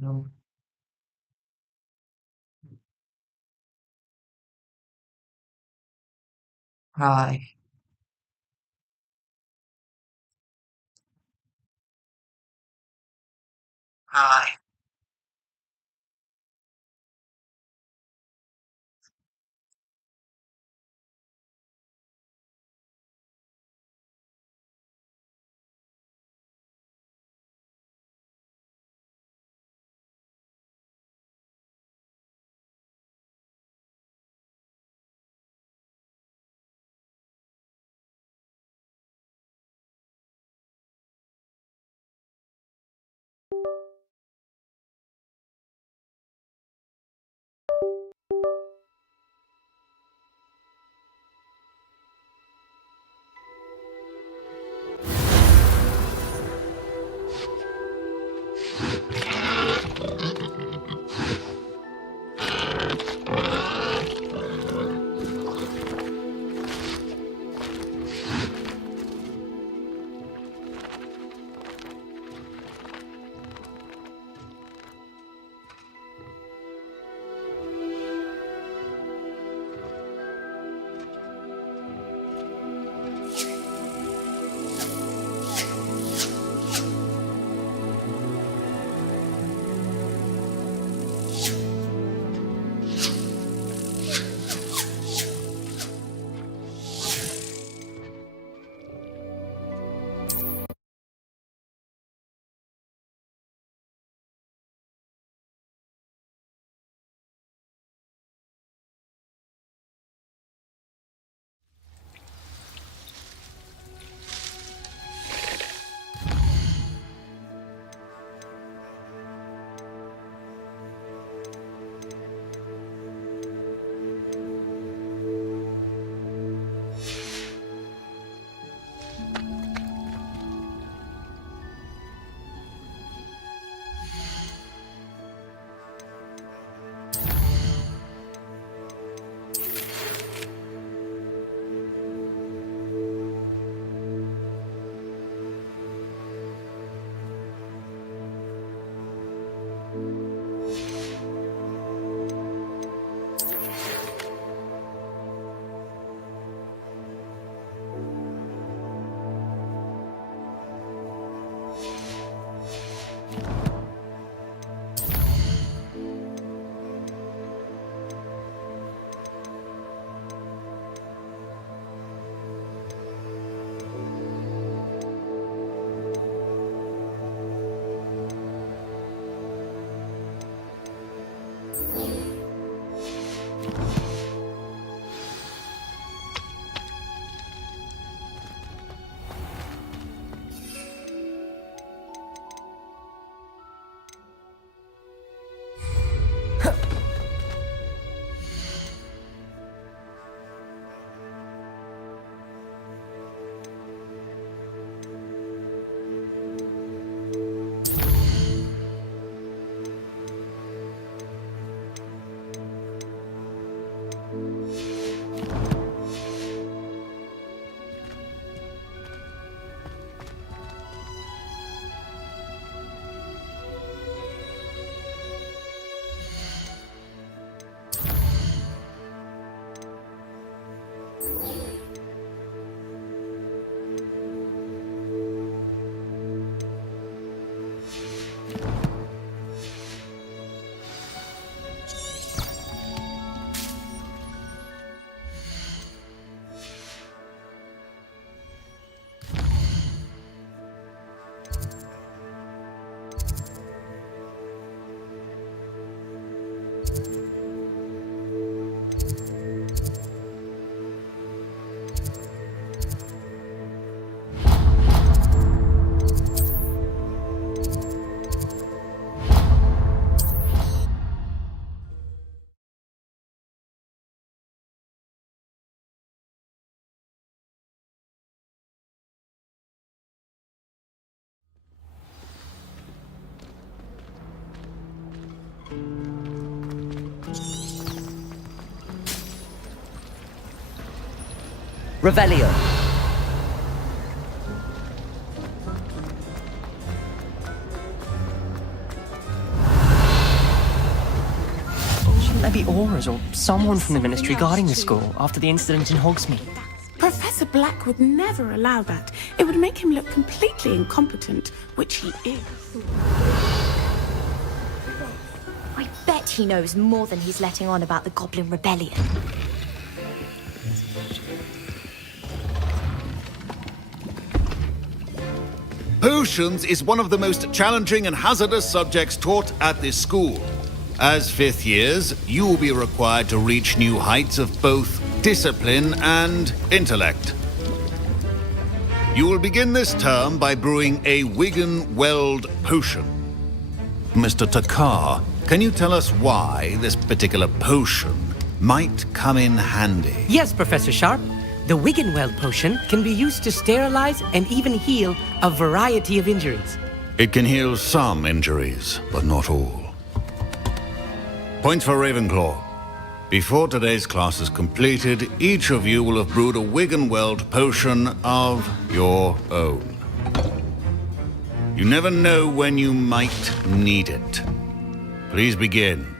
No. Hi. Hi. Revelio. rumors or someone from the Ministry guarding the school after the incident in Hogsmeade. Professor Black would never allow that. It would make him look completely incompetent, which he is. I bet he knows more than he's letting on about the Goblin Rebellion. Potions is one of the most challenging and hazardous subjects taught at this school. As fifth years, you will be required to reach new heights of both discipline and intellect. You will begin this term by brewing a Wigan-Weld potion. Mr. Takar, can you tell us why this particular potion might come in handy? Yes, Professor Sharp. The Wiggenweld potion can be used to sterilize and even heal a variety of injuries. It can heal some injuries, but not all. Points for Ravenclaw. Before today's class is completed, each of you will have brewed a Wiggenweld potion of your own. You never know when you might need it. Please begin.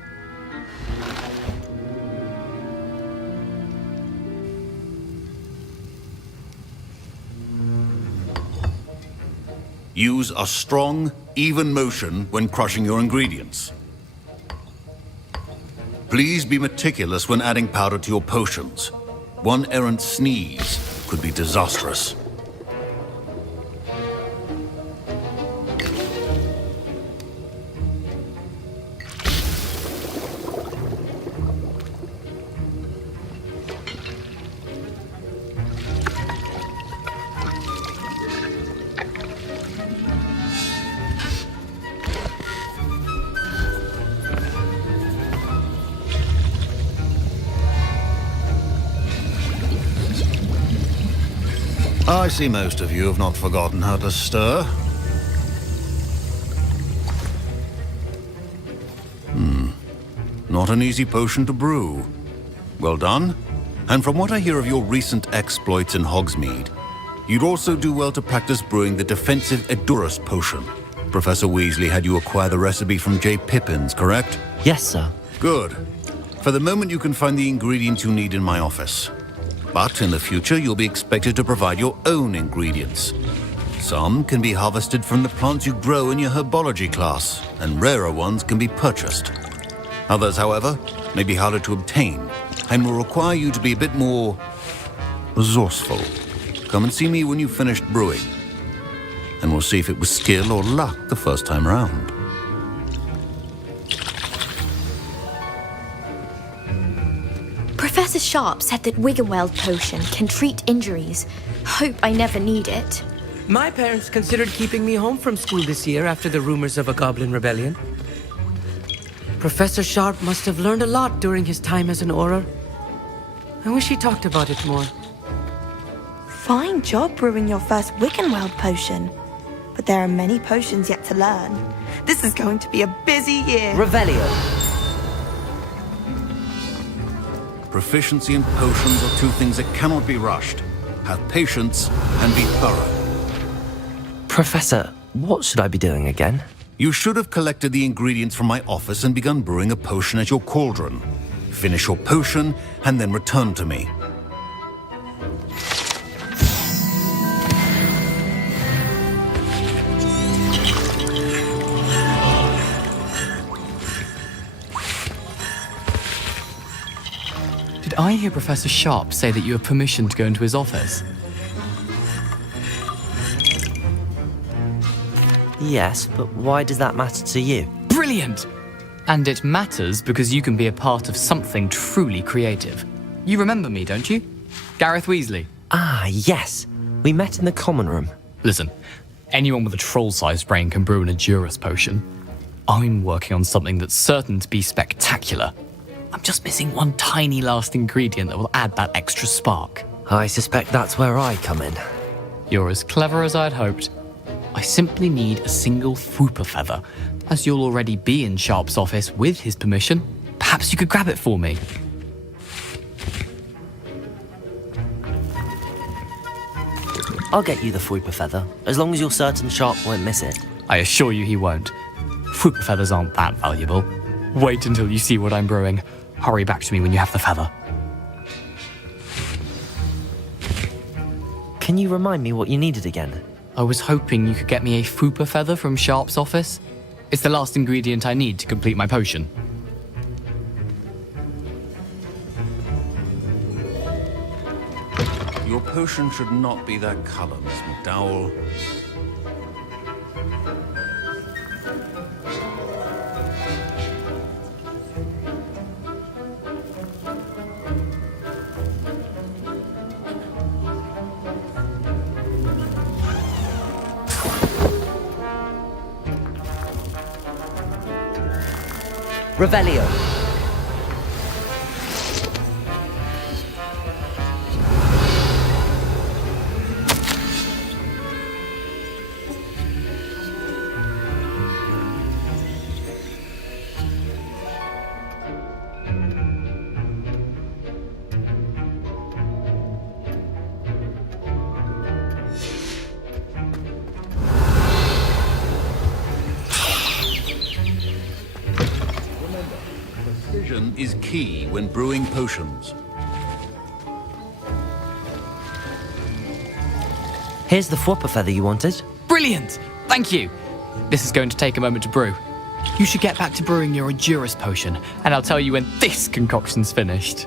Use a strong, even motion when crushing your ingredients. Please be meticulous when adding powder to your potions. One errant sneeze could be disastrous. I see most of you have not forgotten how to stir. Not an easy potion to brew. Well done. And from what I hear of your recent exploits in Hogsmeade, you'd also do well to practice brewing the defensive Edurus potion. Professor Weasley had you acquire the recipe from J. Pippins, correct? Yes, sir. Good. For the moment, you can find the ingredients you need in my office. But in the future, you'll be expected to provide your own ingredients. Some can be harvested from the plants you grow in your herbology class, and rarer ones can be purchased. Others, however, may be harder to obtain, and will require you to be a bit more resourceful. Come and see me when you've finished brewing, and we'll see if it was skill or luck the first time round. Professor Sharp said that Wiggenweld potion can treat injuries. Hope I never need it. My parents considered keeping me home from school this year after the rumors of a Goblin Rebellion. Professor Sharp must have learned a lot during his time as an Auror. I wish he talked about it more. Fine job brewing your first Wiggenweld potion. But there are many potions yet to learn. This is going to be a busy year. Revelio. Proficiency in potions are two things that cannot be rushed. Have patience and be thorough. Professor, what should I be doing again? You should have collected the ingredients from my office and begun brewing a potion at your cauldron. Finish your potion and then return to me. Did I hear Professor Sharp say that you have permission to go into his office? Yes, but why does that matter to you? Brilliant! And it matters because you can be a part of something truly creative. You remember me, don't you? Gareth Weasley. Ah, yes. We met in the common room. Listen, anyone with a troll-sized brain can brew an Edurus potion. I'm working on something that's certain to be spectacular. I'm just missing one tiny last ingredient that will add that extra spark. I suspect that's where I come in. You're as clever as I'd hoped. I simply need a single Fwooper feather. As you'll already be in Sharp's office with his permission, perhaps you could grab it for me. I'll get you the Fwooper feather, as long as you're certain Sharp won't miss it. I assure you he won't. Fwooper feathers aren't that valuable. Wait until you see what I'm brewing. Hurry back to me when you have the feather. Can you remind me what you needed again? I was hoping you could get me a Fupa feather from Sharp's office. It's the last ingredient I need to complete my potion. Your potion should not be that color, Miss McDowell. Revelio. Precision is key when brewing potions. Here's the Fwopper feather you wanted. Brilliant! Thank you! This is going to take a moment to brew. You should get back to brewing your Endurus potion, and I'll tell you when this concoction's finished.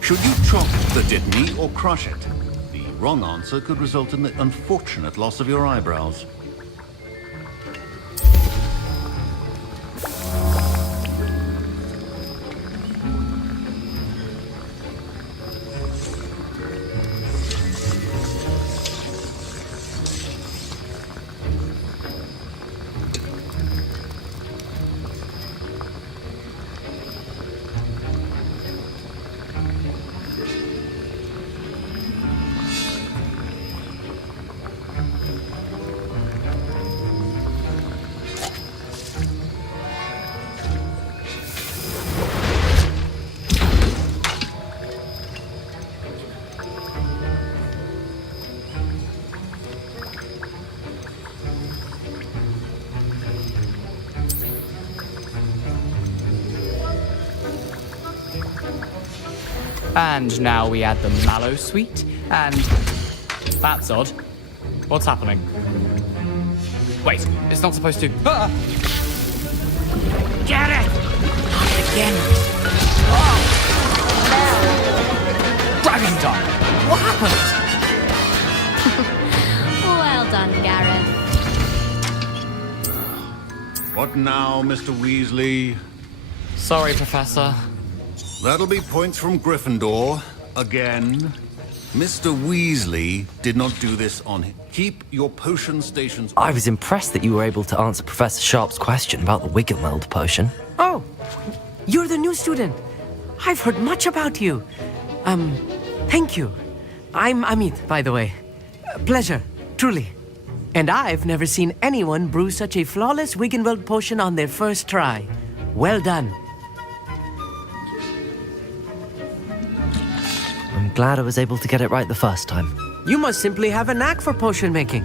Should you chop the Dittany or crush it? The wrong answer could result in the unfortunate loss of your eyebrows. And now we add the mallow sweet, and... That's odd. What's happening? Wait, it's not supposed to... Ah! Get it! Again. Dragon Dog! What happened? Well done, Gareth. What now, Mr. Weasley? Sorry, Professor. That'll be points from Gryffindor. Again. Mr. Weasley did not do this on him. Keep your potion stations... I was impressed that you were able to answer Professor Sharp's question about the Wiggenweld potion. Oh, you're the new student. I've heard much about you. Thank you. I'm Amit, by the way. Pleasure, truly. And I've never seen anyone brew such a flawless Wiggenweld potion on their first try. Well done. I'm glad I was able to get it right the first time. You must simply have a knack for potion making.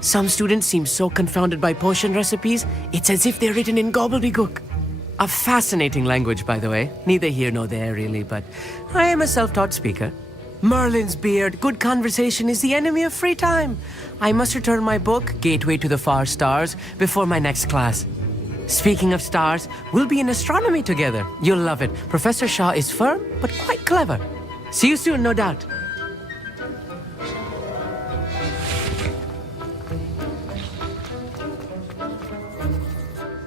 Some students seem so confounded by potion recipes, it's as if they're written in gobbledygook. A fascinating language, by the way. Neither here nor there, really, but I am a self-taught speaker. Merlin's beard, good conversation is the enemy of free time. I must return my book, Gateway to the Far Stars, before my next class. Speaking of stars, we'll be in astronomy together. You'll love it. Professor Shaw is firm, but quite clever. See you soon, no doubt.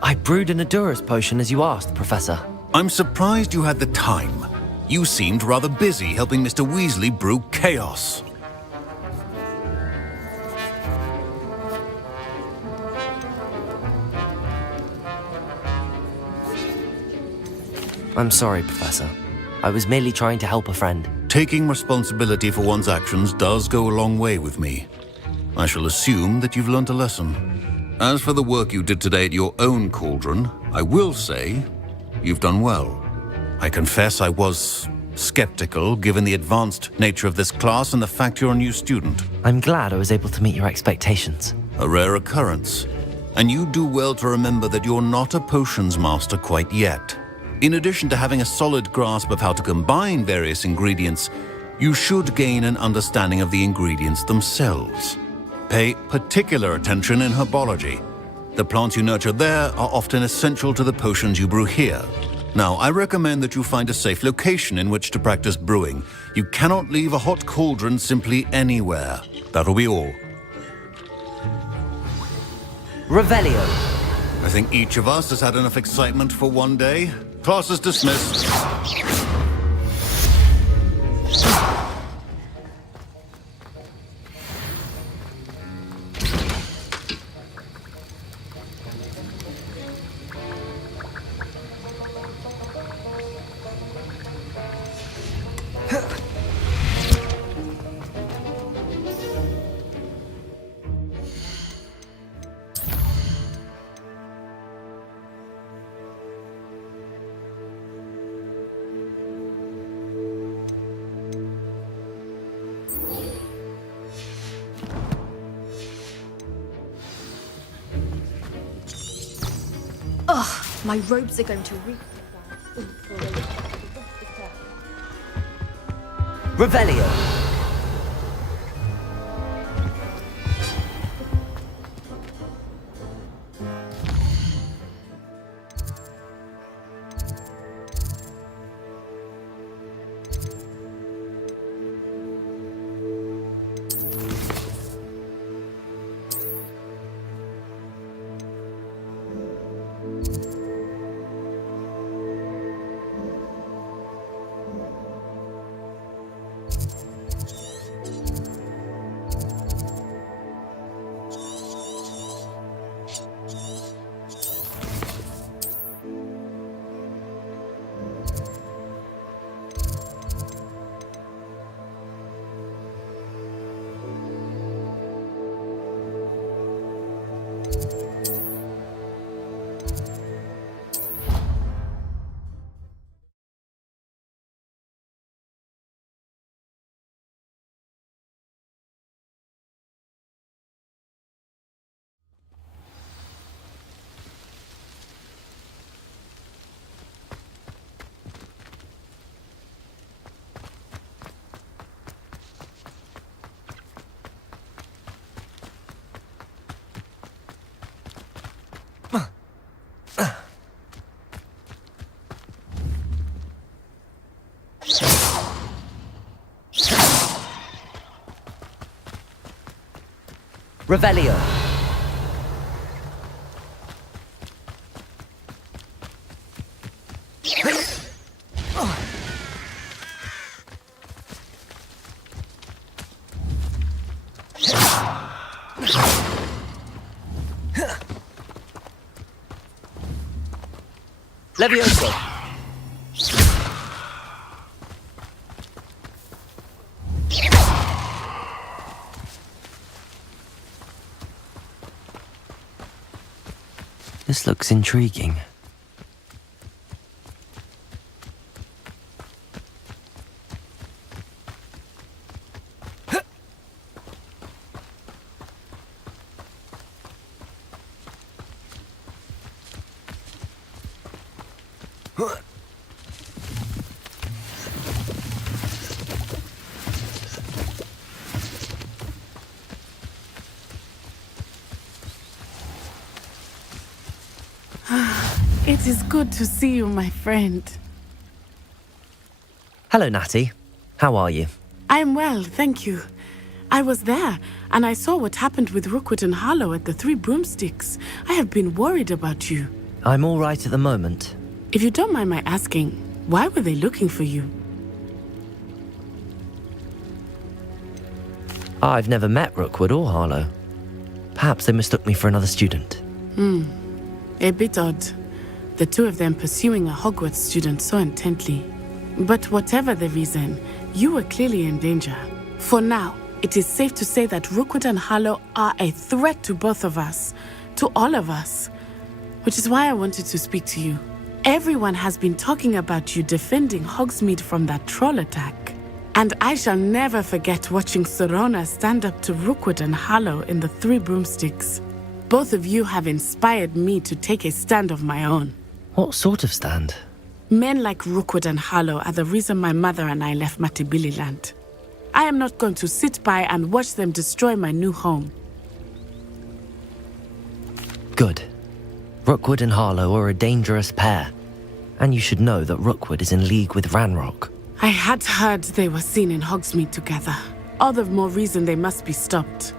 I brewed an Endurus potion as you asked, Professor. I'm surprised you had the time. You seemed rather busy helping Mr. Weasley brew chaos. I'm sorry, Professor. I was merely trying to help a friend. Taking responsibility for one's actions does go a long way with me. I shall assume that you've learnt a lesson. As for the work you did today at your own cauldron, I will say you've done well. I confess I was skeptical given the advanced nature of this class and the fact you're a new student. I'm glad I was able to meet your expectations. A rare occurrence. And you do well to remember that you're not a potions master quite yet. In addition to having a solid grasp of how to combine various ingredients, you should gain an understanding of the ingredients themselves. Pay particular attention in herbology. The plants you nurture there are often essential to the potions you brew here. Now, I recommend that you find a safe location in which to practice brewing. You cannot leave a hot cauldron simply anywhere. That'll be all. Revelio. I think each of us has had enough excitement for one day. Class is dismissed. Ugh, my robes are going to reek. Revelio. Revelio. Levioso. This looks intriguing. It is good to see you, my friend. Hello, Natty. How are you? I am well, thank you. I was there, and I saw what happened with Rookwood and Harlow at the Three Broomsticks. I have been worried about you. I'm all right at the moment. If you don't mind my asking, why were they looking for you? I've never met Rookwood or Harlow. Perhaps they mistook me for another student. A bit odd. The two of them pursuing a Hogwarts student so intently. But whatever the reason, you were clearly in danger. For now, it is safe to say that Rookwood and Harlow are a threat to both of us, to all of us. Which is why I wanted to speak to you. Everyone has been talking about you defending Hogsmeade from that troll attack. And I shall never forget watching Sorona stand up to Rookwood and Harlow in the Three Broomsticks. Both of you have inspired me to take a stand of my own. What sort of stand? Men like Rookwood and Harlow are the reason my mother and I left Matibili land. I am not going to sit by and watch them destroy my new home. Good. Rookwood and Harlow are a dangerous pair. And you should know that Rookwood is in league with Ranrock. I had heard they were seen in Hogsmeade together. All the more reason they must be stopped.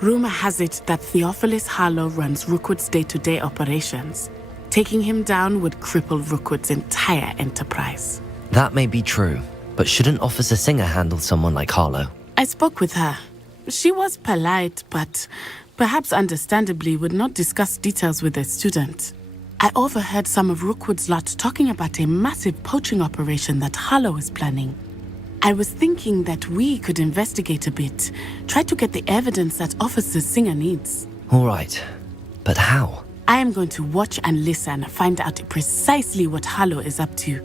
Rumor has it that Theophilus Harlow runs Rookwood's day-to-day operations. Taking him down would cripple Rookwood's entire enterprise. That may be true, but shouldn't Officer Singer handle someone like Harlow? I spoke with her. She was polite, but perhaps understandably would not discuss details with a student. I overheard some of Rookwood's lot talking about a massive poaching operation that Harlow is planning. I was thinking that we could investigate a bit, try to get the evidence that Officer Singer needs. All right, but how? I am going to watch and listen, find out precisely what Harlow is up to.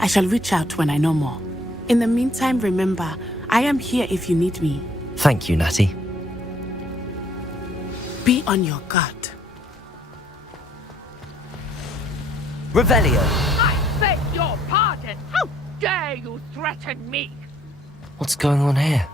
I shall reach out when I know more. In the meantime, remember, I am here if you need me. Thank you, Natty. Be on your guard. Revelio! I beg your pardon! How dare you threaten me? What's going on here?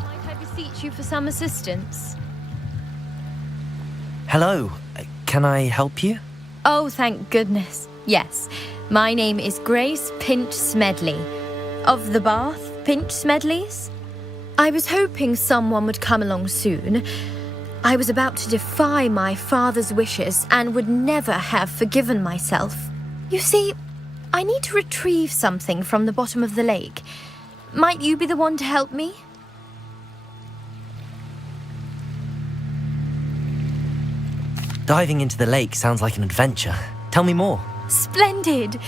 Might I beseech you for some assistance? Hello, can I help you? Oh, thank goodness. Yes, my name is Grace Pinch Smedley, of the Bath Pinch Smedleys. I was hoping someone would come along soon. I was about to defy my father's wishes and would never have forgiven myself. You see, I need to retrieve something from the bottom of the lake. Might you be the one to help me? Diving into the lake sounds like an adventure. Tell me more. Splendid!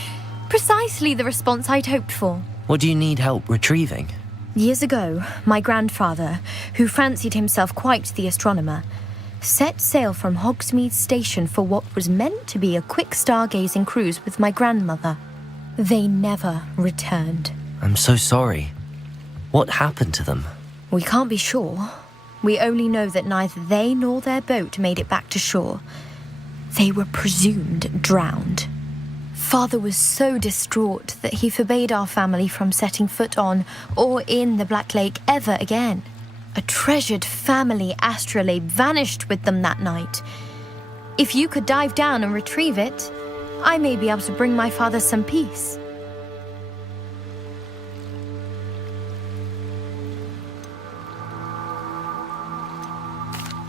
Precisely the response I'd hoped for. What do you need help retrieving? Years ago, my grandfather, who fancied himself quite the astronomer, set sail from Hogsmeade Station for what was meant to be a quick stargazing cruise with my grandmother. They never returned. I'm so sorry. What happened to them? We can't be sure. We only know that neither they nor their boat made it back to shore. They were presumed drowned. Father was so distraught that he forbade our family from setting foot on or in the Black Lake ever again. A treasured family astrolabe vanished with them that night. If you could dive down and retrieve it, I may be able to bring my father some peace.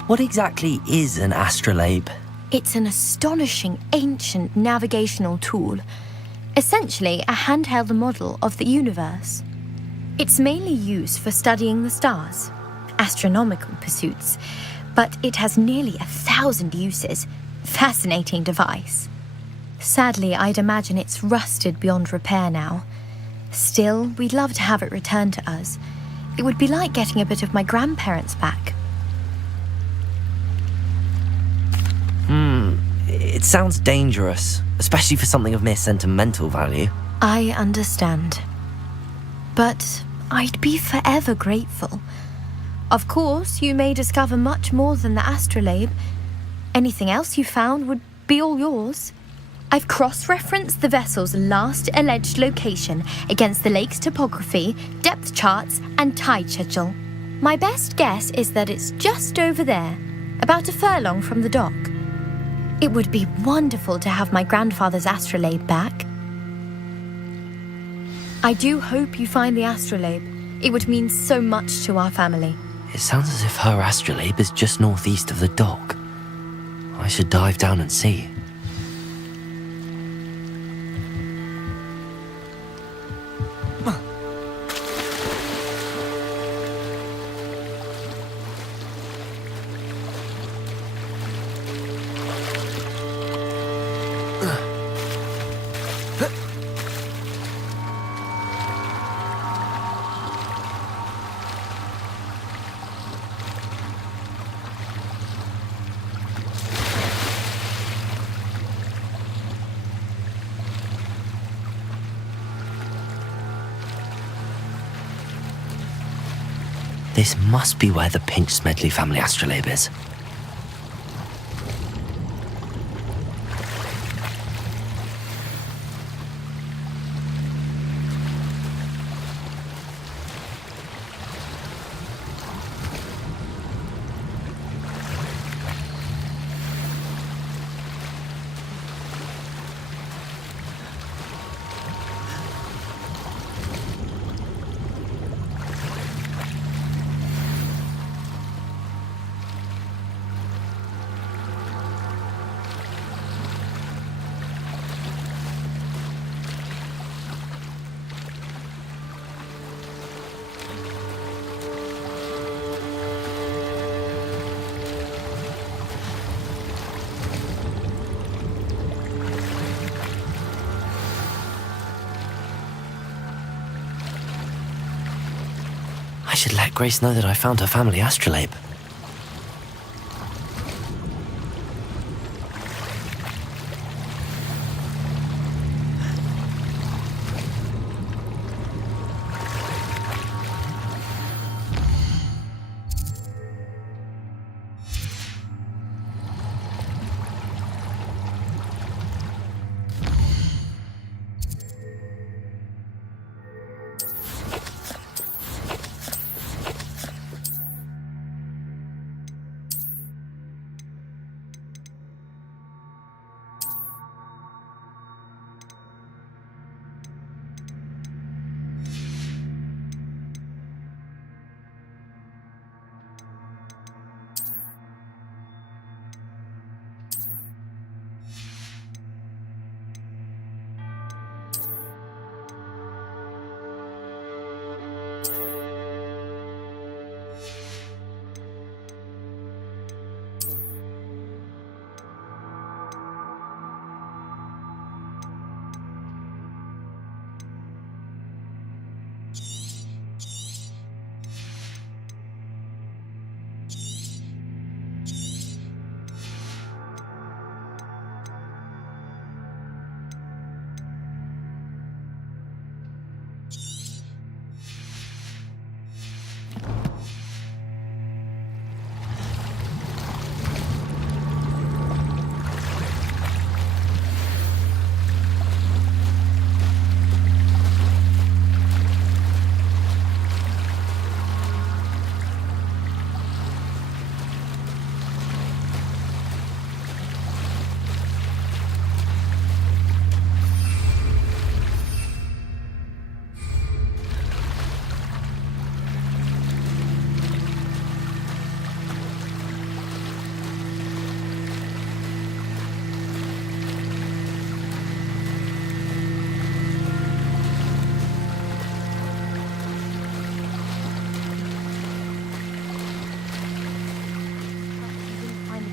What exactly is an astrolabe? It's an astonishing ancient navigational tool, essentially a handheld model of the universe. It's mainly used for studying the stars, astronomical pursuits, but it has nearly 1,000 uses. Fascinating device. Sadly, I'd imagine it's rusted beyond repair now. Still, we'd love to have it returned to us. It would be like getting a bit of my grandparents back. It sounds dangerous, especially for something of mere sentimental value. I understand. But I'd be forever grateful. Of course, you may discover much more than the astrolabe. Anything else you found would be all yours. I've cross-referenced the vessel's last alleged location against the lake's topography, depth charts, and tide schedule. My best guess is that it's just over there, about a furlong from the dock. It would be wonderful to have my grandfather's astrolabe back. I do hope you find the astrolabe. It would mean so much to our family. It sounds as if her astrolabe is just northeast of the dock. I should dive down and see. This must be where the Pinch Smedley family astrolabe is. I should let Grace know that I found her family astrolabe.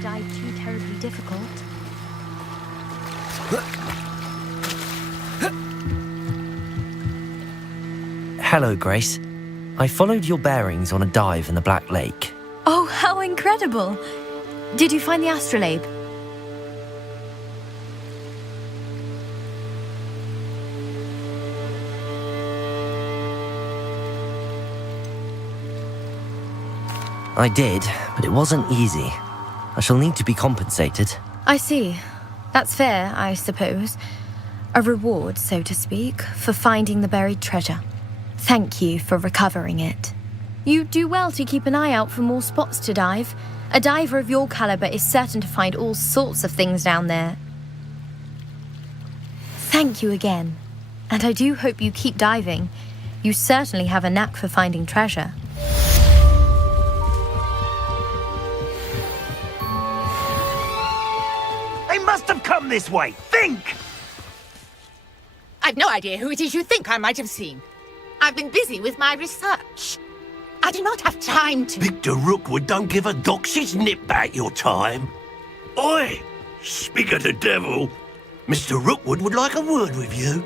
Dive too terribly difficult. Hello, Grace. I followed your bearings on a dive in the Black Lake. Oh, how incredible! Did you find the astrolabe? I did, but it wasn't easy. I shall need to be compensated. I see. That's fair, I suppose. A reward, so to speak, for finding the buried treasure. Thank you for recovering it. You do well to keep an eye out for more spots to dive. A diver of your caliber is certain to find all sorts of things down there. Thank you again. And I do hope you keep diving. You certainly have a knack for finding treasure. They must have come this way. Think! I've no idea who it is you think I might have seen. I've been busy with my research. I do not have time to... Victor Rookwood don't give a doxy's nip back your time. Oi! Speak of the devil. Mr. Rookwood would like a word with you.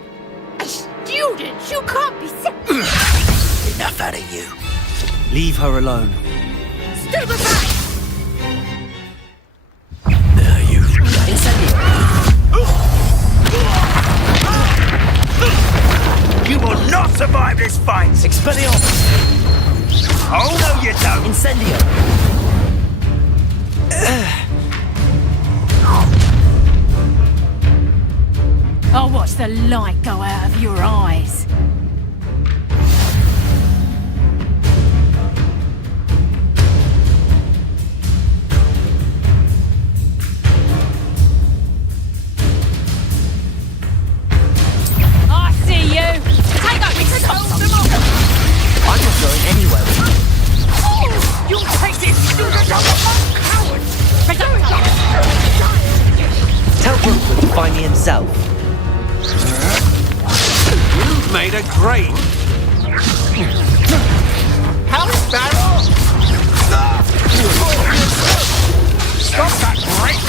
A student? You can't be sick. Enough out of you. Leave her alone. Stupefy! Now you... You will not survive this fight! Expelliarmus! Oh, no, you don't! Incendio! I'll watch the light go out of your eyes. I see you! Take up your hold them off! I'm not going anywhere with you. Oh, you'll take this student on the coward! Tell Rookwood to find me himself. You've made a grate! House barrel! Stop that grate!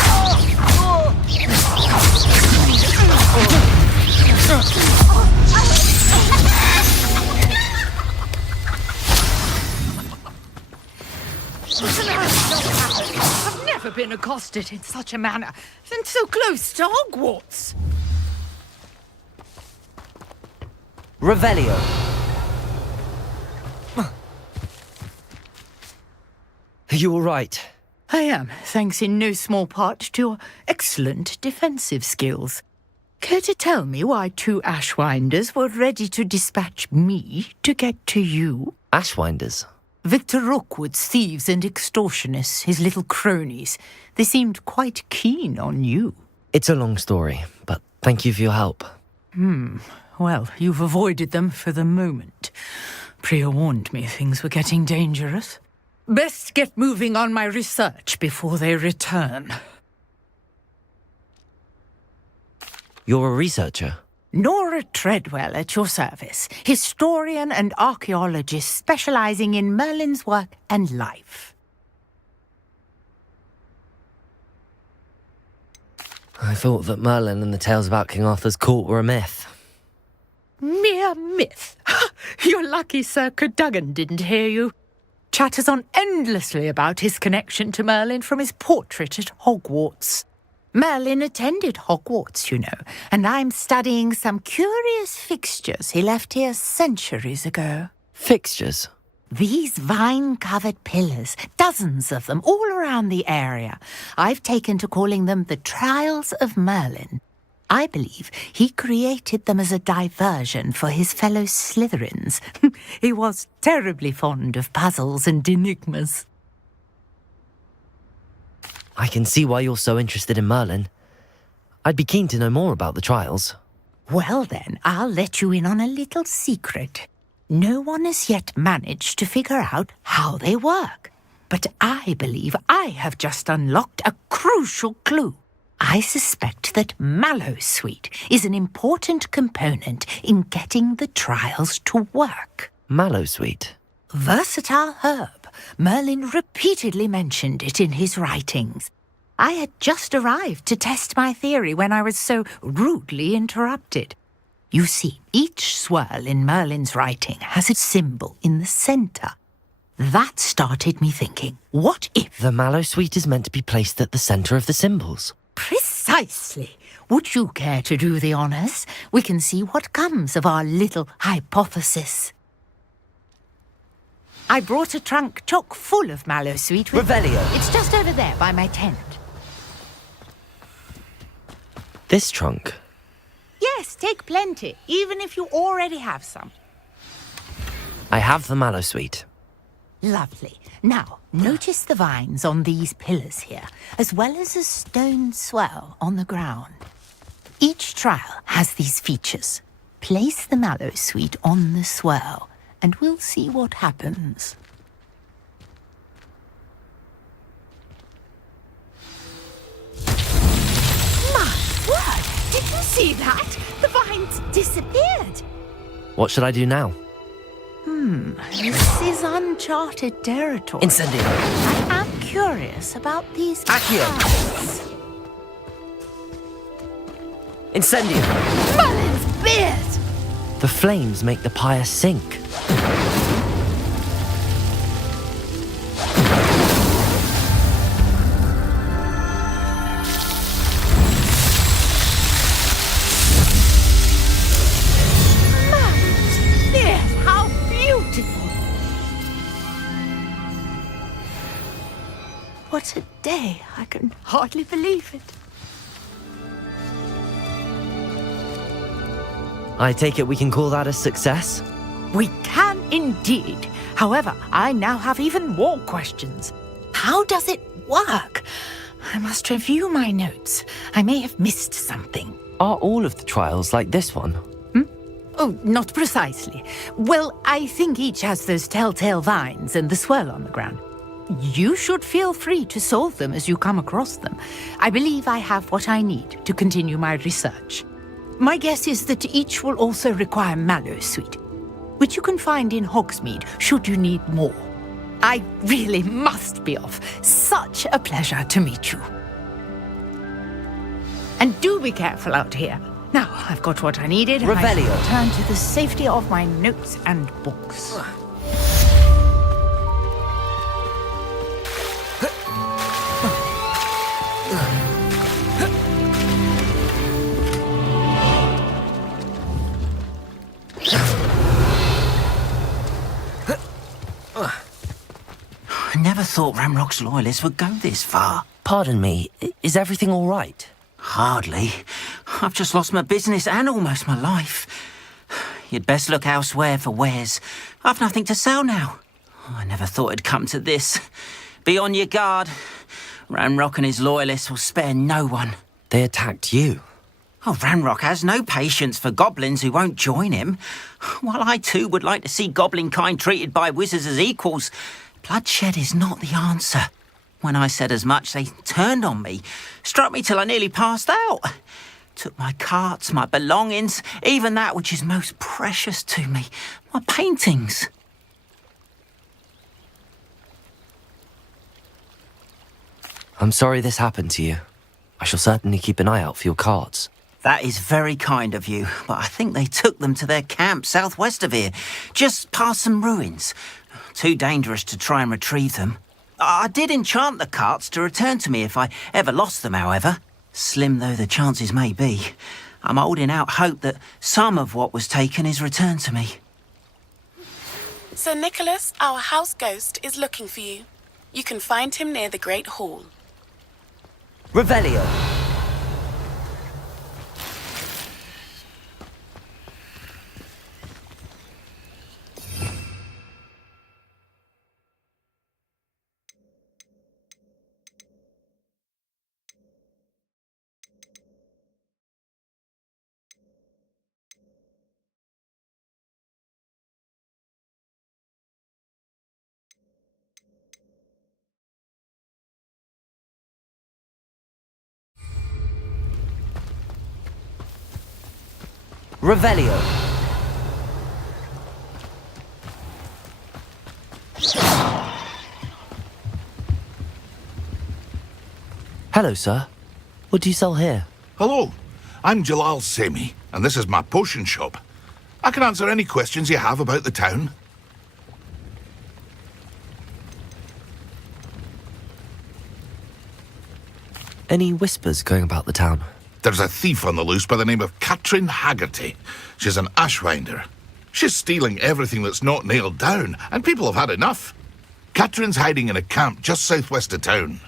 I've never been accosted in such a manner, and so close to Hogwarts. Revelio. Are you all right? I am, thanks in no small part to your excellent defensive skills. Care to tell me why 2 Ashwinders were ready to dispatch me to get to you? Ashwinders? Victor Rookwood's thieves and extortionists, his little cronies. They seemed quite keen on you. It's a long story, but thank you for your help. Well, you've avoided them for the moment. Priya warned me things were getting dangerous. Best get moving on my research before they return. You're a researcher? Nora Treadwell at your service, historian and archaeologist specializing in Merlin's work and life. I thought that Merlin and the tales about King Arthur's court were a myth. Mere myth. You're lucky Sir Cadogan didn't hear you. Chatters on endlessly about his connection to Merlin from his portrait at Hogwarts. Merlin attended Hogwarts, you know, and I'm studying some curious fixtures he left here centuries ago. Fixtures? These vine-covered pillars, dozens of them, all around the area. I've taken to calling them the Trials of Merlin. I believe he created them as a diversion for his fellow Slytherins. He was terribly fond of puzzles and enigmas. I can see why you're so interested in Merlin. I'd be keen to know more about the trials. Well then, I'll let you in on a little secret. No one has yet managed to figure out how they work. But I believe I have just unlocked a crucial clue. I suspect that Mallowsweet is an important component in getting the trials to work. Mallowsweet? Versatile herb. Merlin repeatedly mentioned it in his writings. I had just arrived to test my theory when I was so rudely interrupted. You see, each swirl in Merlin's writing has a symbol in the centre. That started me thinking, what if... The Mallowsweet is meant to be placed at the centre of the symbols. Precisely. Would you care to do the honours? We can see what comes of our little hypothesis. I brought a trunk chock full of Mallowsweet with... Revelio. It's just over there by my tent. This trunk? Yes, take plenty, even if you already have some. I have the Mallowsweet. Lovely. Now, notice the vines on these pillars here, as well as a stone swell on the ground. Each trial has these features. Place the Mallowsweet on the swell, and we'll see what happens. My word! Did you see that? The vines disappeared. What should I do now? This is uncharted territory. Incendio. I am curious about these Accio. paths. Incendio. Merlin's beard! The flames make the pyre sink. day. I can hardly believe it. I take it we can call that a success? We can indeed. However, I now have even more questions. How does it work? I must review my notes. I may have missed something. Are all of the trials like this one? Oh, not precisely. Well, I think each has those telltale vines and the swirl on the ground. You should feel free to solve them as you come across them. I believe I have what I need to continue my research. My guess is that each will also require mallow sweet, which you can find in Hogsmeade should you need more. I really must be off. Such a pleasure to meet you. And do be careful out here. Now, I've got what I needed. Revelio. I shall return to the safety of my notes and books. I never thought Ramrock's loyalists would go this far. Pardon me, is everything all right? Hardly. I've just lost my business and almost my life. You'd best look elsewhere for wares. I've nothing to sell now. I never thought it'd come to this. Be on your guard. Ramrock and his loyalists will spare no one. They attacked you. Oh, Ramrock has no patience for goblins who won't join him. While I too would like to see goblin kind treated by wizards as equals, bloodshed is not the answer. When I said as much, they turned on me, struck me till I nearly passed out. Took my carts, my belongings, even that which is most precious to me, my paintings. I'm sorry this happened to you. I shall certainly keep an eye out for your cards. That is very kind of you, but I think they took them to their camp southwest of here, just past some ruins. Too dangerous to try and retrieve them. I did enchant the carts to return to me if I ever lost them, however. Slim though the chances may be, I'm holding out hope that some of what was taken is returned to me. Sir Nicholas, our house ghost, is looking for you. You can find him near the Great Hall. Revelio. Revelio. Hello, sir. What do you sell here? Hello, I'm Jalal Semi, and this is my potion shop. I can answer any questions you have about the town. Any whispers going about the town? There's a thief on the loose by the name of Katrin Haggerty. She's an ashwinder. She's stealing everything that's not nailed down, and people have had enough. Katrin's hiding in a camp just southwest of town.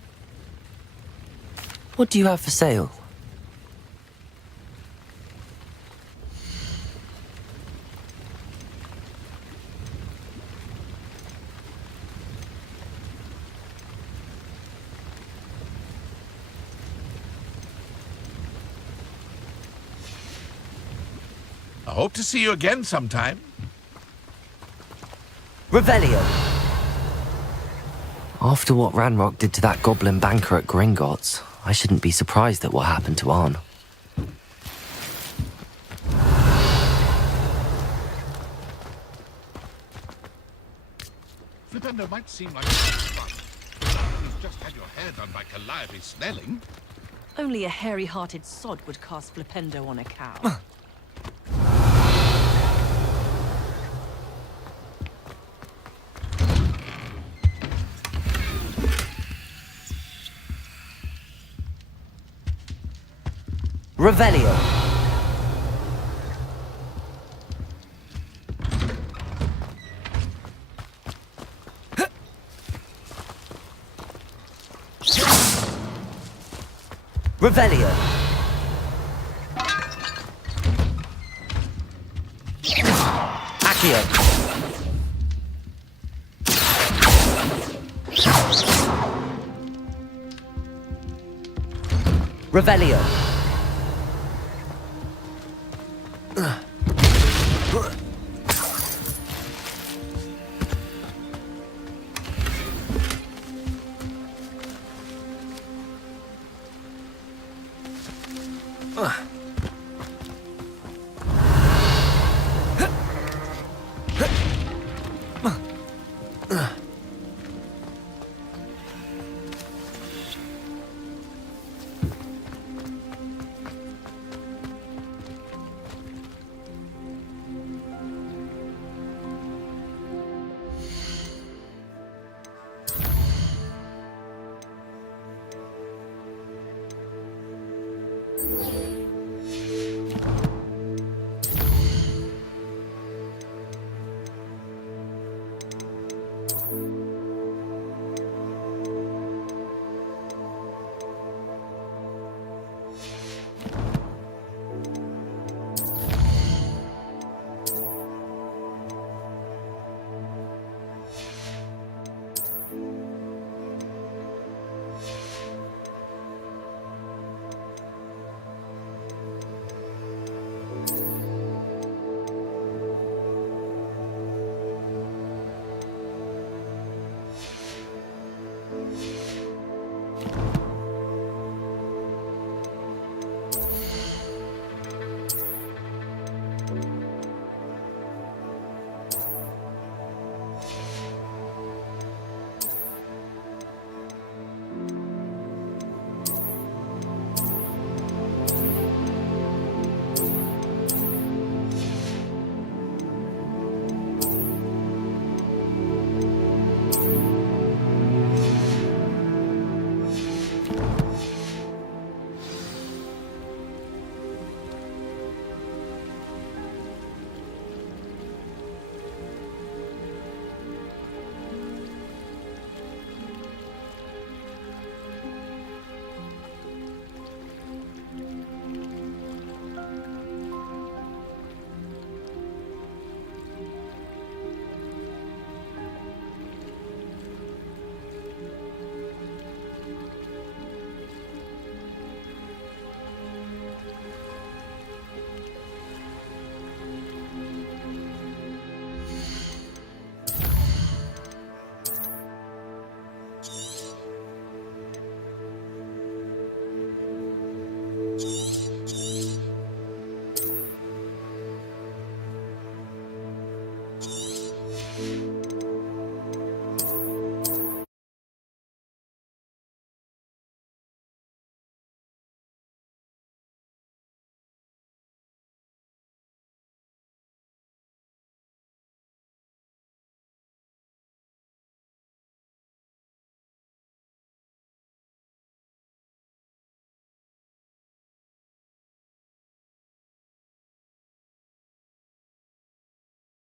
What do you have for sale? I hope to see you again sometime. Revelio. After what Ranrock did to that goblin banker at Gringotts, I shouldn't be surprised at what happened to Arn. Flipendo might seem like a fun. You've just had your hair done by Calliope Snelling. Only a hairy-hearted sod would cast Flipendo on a cow. Revelio. Revelio. Accio. Revelio.